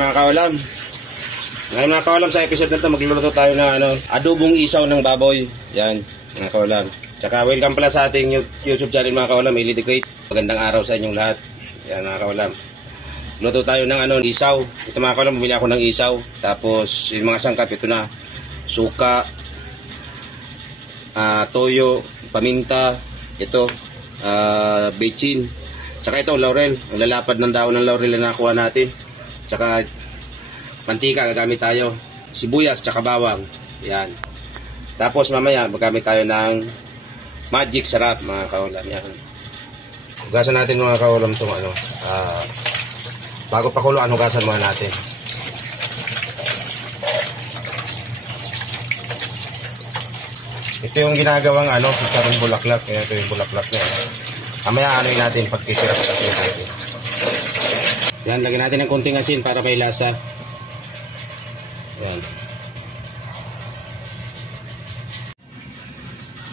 mga kaulam. Ngayon mga kaulam, sa episode na ito, magluluto tayo ng adobong isaw ng baboy. Yan, mga kaulam. Tsaka welcome pala sa ating YouTube channel mga kaulam, Eli The Great. Magandang araw sa inyong lahat. Yan mga kaulam. Luto tayo ng isaw. Ito mga kaulam, bumili ako ng isaw. Tapos yung mga sangkap, ito na. Suka, toyo, paminta, ito, bechin. Tsaka ito, laurel. Ang lalapad ng daon ng laurel na nakuha natin. Tsaka mantika, gagamit tayo. Sibuyas, tsaka bawang. Yan. Tapos mamaya, magamit tayo ng magic sarap, mga kaulam. Yan. Hugasan natin mga kaulam itong bago pakuluan, hugasan muna natin. Ito yung ginagawang karong bulaklak. Ito yung bulaklak niya. Mamaya natin pagkisirap sa asin natin. Yan, lagyan natin ng konting asin para may lasa. Yan.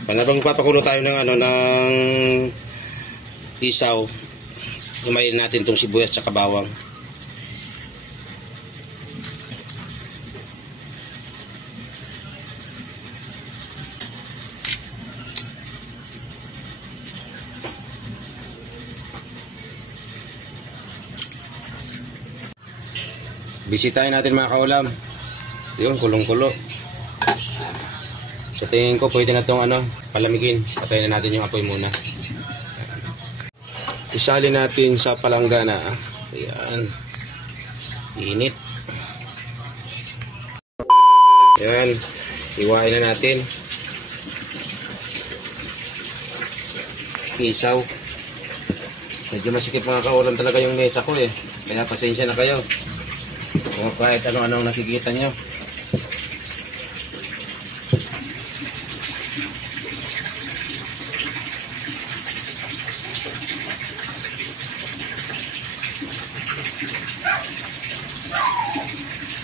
Panabang papakulo tayo ng isaw. Lumayin natin itong sibuyas at bawang. Bisitahin natin mga kaulam. Yun, kulong-kulo. Sa tingin ko, pwede na itong palamigin. Patayin na natin yung apoy muna. Isalin natin sa palanggana. Ayan. Init. Ayan. Iwain na natin. Isaw. Medyo masikip mga kaulam talaga yung mesa ko eh. Kaya pasensya na kayo. O kahit ano-anong nakikita nyo.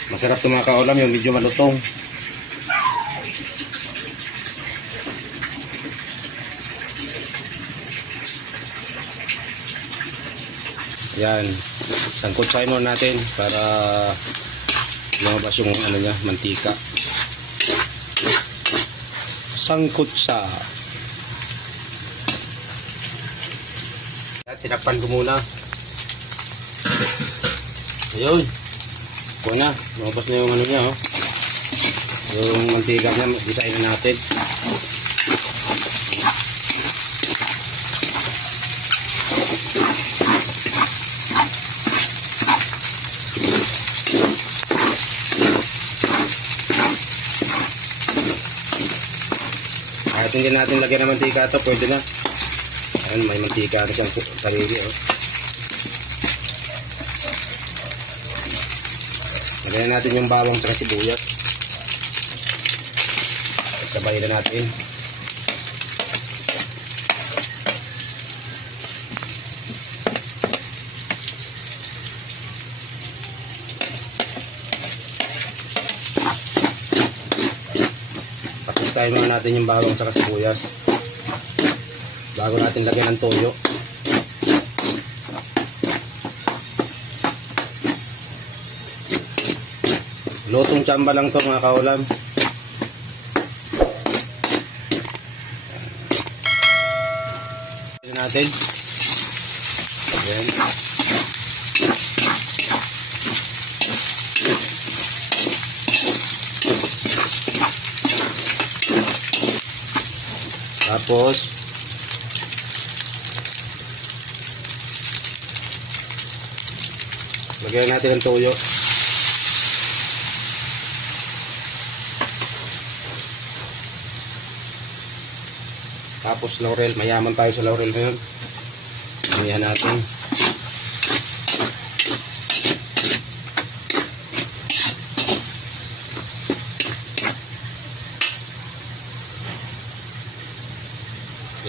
Masarap ito mga kaulam, yung medyo malutong. Yan. Sangkutsahin muna natin para lumabas yung mantika. Sangkutsa. Tinakpan ko muna. Ayun. Kuha na. Lumabas na yung niya. Yung mantika niya, design na natin. Kahit hindi natin lagyan ng mantika ito, pwede na. Ayan, may mantika na siyang sarili. Lagyan natin yung bawang at sibuyas. Sabay na natin. Tayo muna natin yung bawang sa sibuyas bago natin lagyan ng toyo. Lutong tsamba lang to mga kaulam. Lagyan natin. Ayan. Tapos lagyan natin ng toyo. Tapos laurel, mayaman tayo sa laurel ngayon. Ayan natin.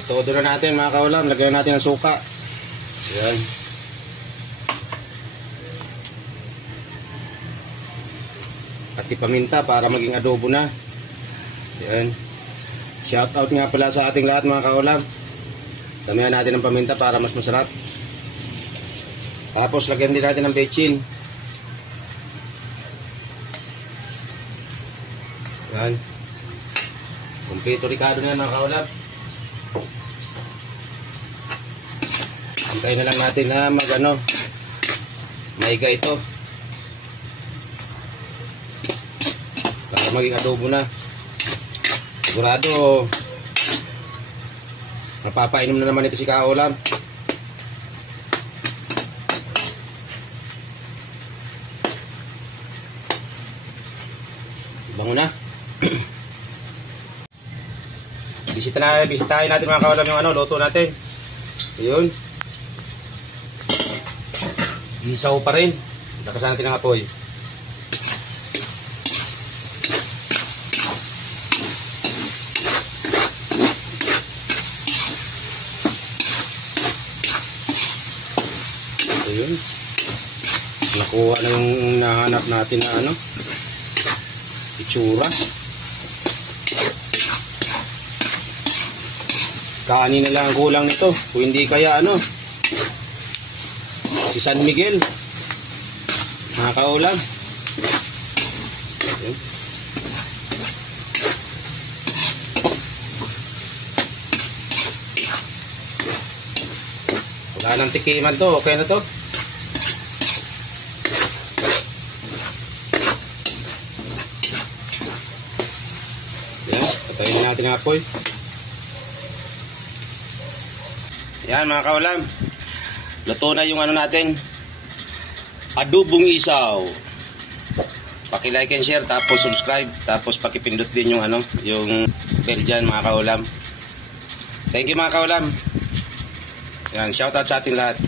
Ito na natin mga kaulam, lagyan natin ng suka. Ayan. At ipaminta para maging adobo na. Ayan. Shout out nga pala sa ating lahat mga kaulam. Damihan natin ng paminta para mas masarap. Tapos lagyan din natin ng bechin. Yan. Kompleto Ricardo na yan mga kaulab. Hintayin na lang natin na maiga ito. Para maging adobo na. Sigurado mapapainom na naman ito si Kaulam. Bango na. Bisitahin natin mga Kaulam yung luto natin. Ayun. Isaw pa rin. Lakasan natin ang apoy. Ayun. Nakuha na yung nahanap natin na itsura. Kanin na lang ang kulang nito. Kung hindi kaya si San Miguel. Mga Kaulam. Ayun. Wala nang tikiman to. Okay na to. Yan. Patayin na natin ang apoy. Yan mga Kaulam. Luto na yung natin. Adobong isaw. Paki-like and share tapos subscribe tapos paki-pindot din yung yung bell dyan mga Kaulam. Thank you mga Kaulam. Yan, shout out sa ating lahat.